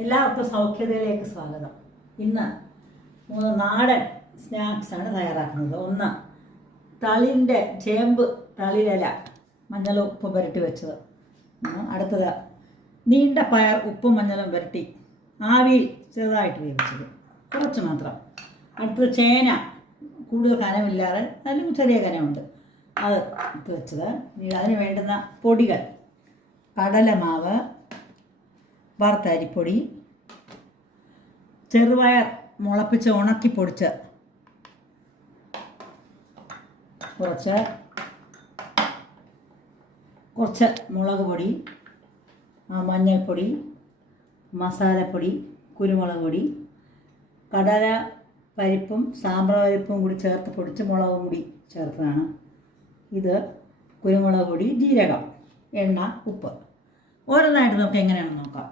എല്ലാവർക്കും സൗഖ്യതയിലേക്ക് സ്വാഗതം. ഇന്ന് 3 നാടൻ സ്നാക്സാണ് തയ്യാറാക്കുന്നത്. ഒന്ന്, തളിൻ്റെ ചേമ്പ് തളിരില മഞ്ഞളും ഉപ്പും പുരട്ടി വെച്ചത്. അടുത്തത്, നീണ്ട പയർ ഉപ്പും മഞ്ഞളും പുരട്ടി ആവിയിൽ ചെറുതായിട്ട് വേവിച്ചത്, കുറച്ച് മാത്രം. അടുത്തത്, ചേന കൂടുതൽ കനമില്ലാതെ അതിലും ചെറിയ കനമുണ്ട്, അത് എടുത്ത് വെച്ചത്. അതിന് വേണ്ടുന്ന പൊടികൾ: കടലമാവ്, വറുത്ത അരിപ്പൊടി, ചെറുപയർ മുളപ്പിച്ച് ഉണക്കി പൊടിച്ച് കുറച്ച് മുളക് പൊടി, മഞ്ഞൾപ്പൊടി, മസാലപ്പൊടി, കുരുമുളക് പൊടി, കടല പരിപ്പും സാമ്പാർ പരിപ്പും കൂടി ചേർത്ത് പൊടിച്ച് മുളക് പൊടി ചേർത്തതാണ് ഇത്. കുരുമുളക് പൊടി, ജീരകം, എണ്ണ, ഉപ്പ്. ഓരോന്നായിട്ട് നമുക്ക് എങ്ങനെയാണെന്ന് നോക്കാം.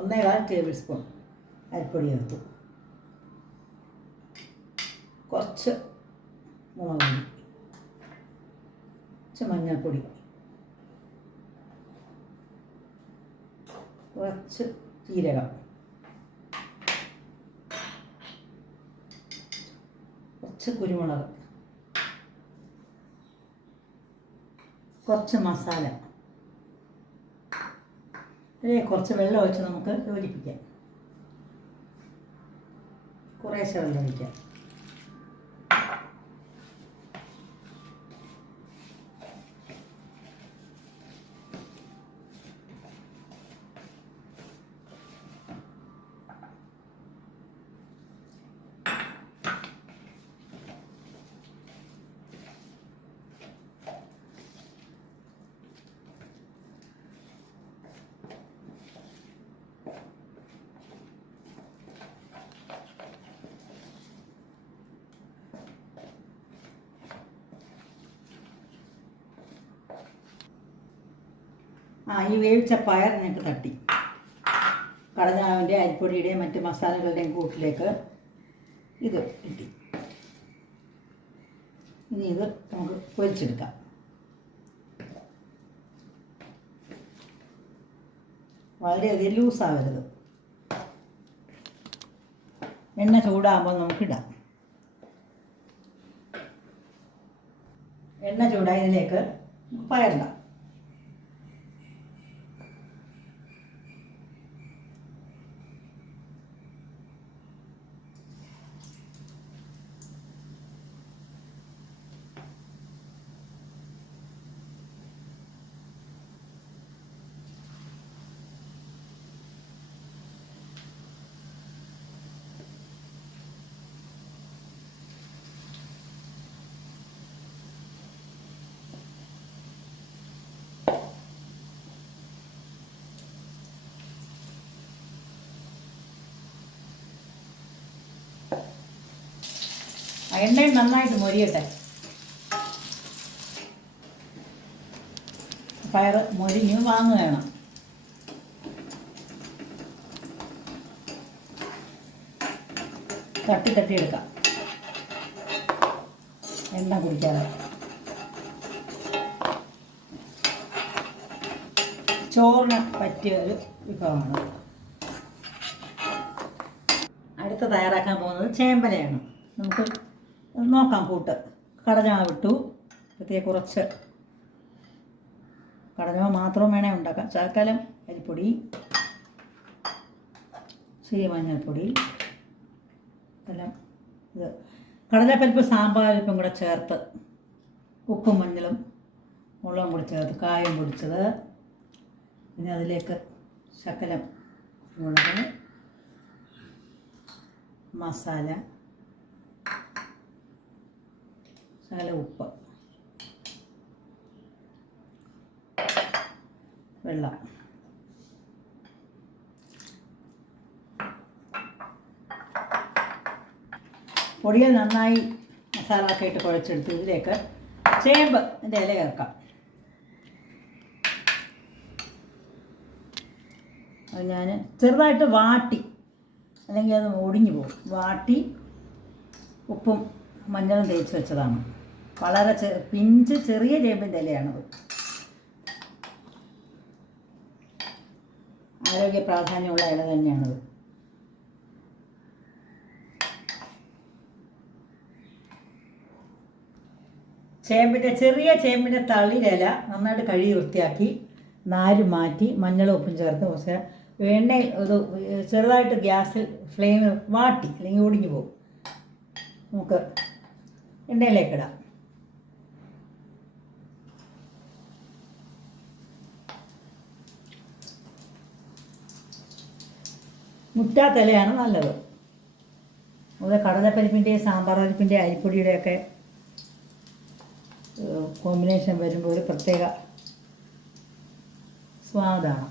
ഒന്നേകാൽ ടേബിൾ സ്പൂൺ അരിപ്പൊടി ചേർത്തു, കുറച്ച് മുളക് പൊടി, കുറച്ച് മഞ്ഞൾപ്പൊടി, കുറച്ച് ജീരകം, കുറച്ച് കുരുമുളക്, കുറച്ച് മസാല. കുറച്ച് വെള്ളം ഒഴിച്ച് നമുക്ക് യോജിപ്പിക്കാം. കുറേശ്ശെ വെള്ളം ഒഴിക്കാം. ഈ വേവിച്ച പയർ ഞങ്ങൾക്ക് തട്ടി കടലമാവിൻ്റെ അരിപ്പൊടിയുടെയും മറ്റ് മസാലകളുടെയും കൂട്ടിലേക്ക് ഇത് ഇട്ടി. ഇനി ഇത് നമുക്ക് പൊരിച്ചെടുക്കാം. വളരെയധികം ലൂസാവരുത്. എണ്ണ ചൂടാകുമ്പോൾ നമുക്കിടാം. എണ്ണ ചൂടായതിലേക്ക് പയറിടാം. എണ്ണയും നന്നായിട്ട് മൊരിയട്ടെ. പയർ മൊരിഞ്ഞ് വേണം. തട്ടി എടുക്കാം, എണ്ണ കുടിക്കാതെ. ചോറിന് പറ്റിയ ഒരു വിഭവമാണ്. അടുത്ത് തയ്യാറാക്കാൻ പോകുന്നത് ചേമ്പലയാണ്. നമുക്ക് നോക്കാം കൂട്ട്. കടലമാവ് ഇട്ടു. പ്രത്യേക കുറച്ച് കടലമാവ് മാത്രം വേണേൽ ഉണ്ടാക്കാം. ശകലം അരിപ്പൊടി, ചെറിയ മഞ്ഞൾപ്പൊടി, എല്ലാം ഇത് കടലപ്പരിപ്പ് സാമ്പാർ പരിപ്പും കൂടെ ചേർത്ത് ഉപ്പും മഞ്ഞളും മുളകും കൂടി ചേർത്ത് കായം പൊടിച്ചത്. പിന്നെ അതിലേക്ക് ശകലം മുളക്, മസാല, ശകലം ഉപ്പ്, വെള്ളം. പൊടികൾ നന്നായി മസാലയൊക്കെ ഇട്ട് കുഴച്ചെടുത്ത് ഇതിലേക്ക് ചേമ്പിൻ്റെ ഇല ചേർക്കാം. അത് ഞാൻ ചെറുതായിട്ട് വാട്ടി, അല്ലെങ്കിൽ അത് ഒടിഞ്ഞു പോകും. വാട്ടി ഉപ്പും മഞ്ഞളും തേച്ച് വെച്ചതാണ്. വളരെ പിഞ്ച് ചെറിയ ചേമ്പിൻ്റെ ഇലയാണത്. ആരോഗ്യ പ്രാധാന്യമുള്ള ഇല തന്നെയാണത്. ചെറിയ ചേമ്പിൻ്റെ തളിരില നന്നായിട്ട് കഴുകി വൃത്തിയാക്കി നാര് മാറ്റി മഞ്ഞളും ഉപ്പും ചേർത്ത് കുറച്ച് എണ്ണയിൽ ഒരു ചെറുതായിട്ട് ഗ്യാസിൽ ഫ്ലെയിമിൽ വാട്ടി, അല്ലെങ്കിൽ ഒടിഞ്ഞു പോകും. നമുക്ക് എണ്ണയിലേക്കിടാം. മുറ്റാത്ത ഇലയാണ് നല്ലത്. അത് കടലപ്പരിപ്പിൻ്റെയും സാമ്പാർ പരിപ്പിൻ്റെയും അരിപ്പൊടിയുടെയൊക്കെ കോമ്പിനേഷൻ വരുമ്പോൾ ഒരു പ്രത്യേക സ്വാദാണ്.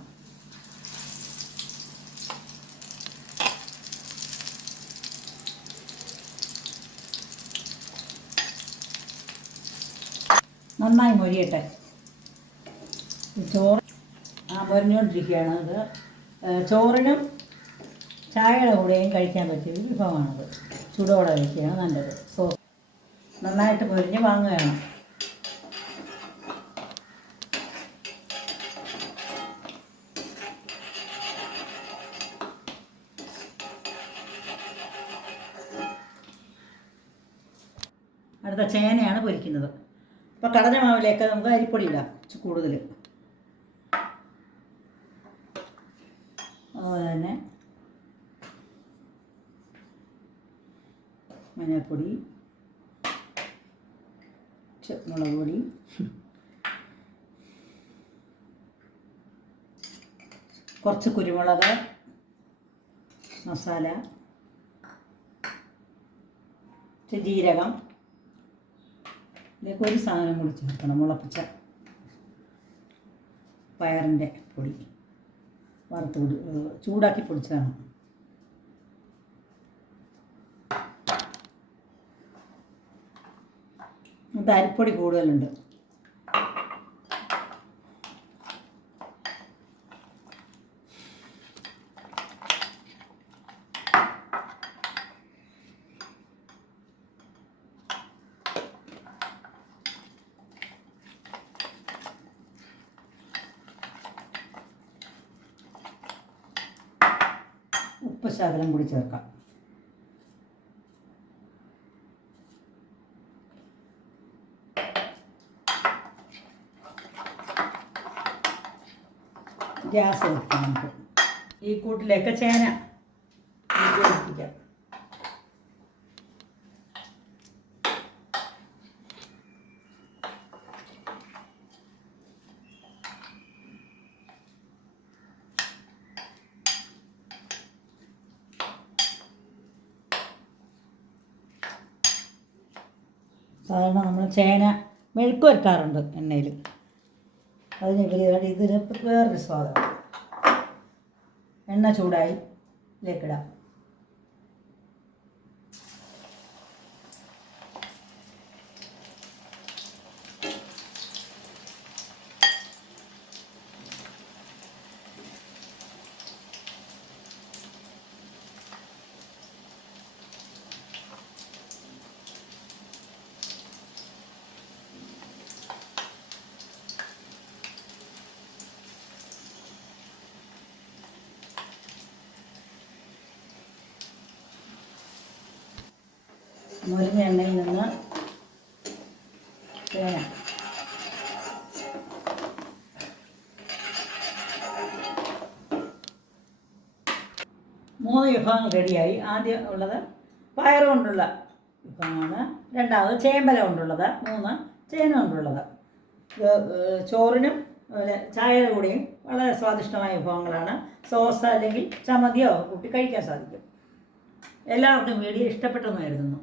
നന്നായി മൊരിയട്ടെ. ചോറ് മൊരിഞ്ഞുകൊണ്ടിരിക്കുകയാണ്. അത് ചോറിനും ചായയുടെ കൂടെയും കഴിക്കാൻ പറ്റിയ വിഭവമാണത്. ചൂടോടെ കഴിക്കുകയാണ് നല്ലത്. നന്നായിട്ട് മൊരിഞ്ഞ് വാങ്ങുകയാണ്. അടുത്ത ചേനയാണ് പൊരിക്കുന്നത്. അപ്പോൾ കടല മാവിലേക്ക് നമുക്ക് അരിപ്പൊടി ഇടാം കൂടുതൽ. അതുപോലെ തന്നെ മഞ്ഞൾപ്പൊടി, മുളക് പൊടി, കുറച്ച് കുരുമുളക് മസാല, ജീരകം, ഇതിലേക്ക് ഒരു സാധനം കൂടി ചേർക്കണം. മുളപ്പിച്ച പയറിൻ്റെ പൊടി വറുത്ത് ചൂടാക്കി പൊടിച്ചതാണ്. ഇത് അരിപ്പൊടി കൂടുതലുണ്ട്. ഉപ്പ് ശകലം കൂടി ചേർക്കാം. ഗ്യാസ് വെക്കാം. നമുക്ക് ഈ കൂട്ടിലേക്ക് ചേന ഒഴിപ്പിക്കാം. സാധാരണ നമ്മൾ ചേന മെഴുക്ക് വരട്ടാറുണ്ട് എണ്ണയിൽ. അതിന് വിപരീതമായിട്ട് ഇതിന് വേറൊരു സ്വാദാണ്. എണ്ണ ചൂടായി ഇതിലേക്കിടാം. മുരിഞ്ഞ എണ്ണയിൽ നിന്ന് ചേന മൂന്ന് വിഭവങ്ങൾ റെഡിയായി. ആദ്യം ഉള്ളത് പയർ കൊണ്ടുള്ള വിഭവമാണ്. രണ്ടാമത് ചേമ്പല കൊണ്ടുള്ളത്. മൂന്ന് ചേന കൊണ്ടുള്ളത്. ചോറിനും ചായയുടെ കൂടെയും വളരെ സ്വാദിഷ്ടമായ വിഭവങ്ങളാണ്. സോസ് അല്ലെങ്കിൽ ചമ്മന്തിയോ കൂട്ടി കഴിക്കാൻ സാധിക്കും. എല്ലാവർക്കും വീഡിയോ ഇഷ്ടപ്പെട്ടെന്ന് കരുതുന്നു.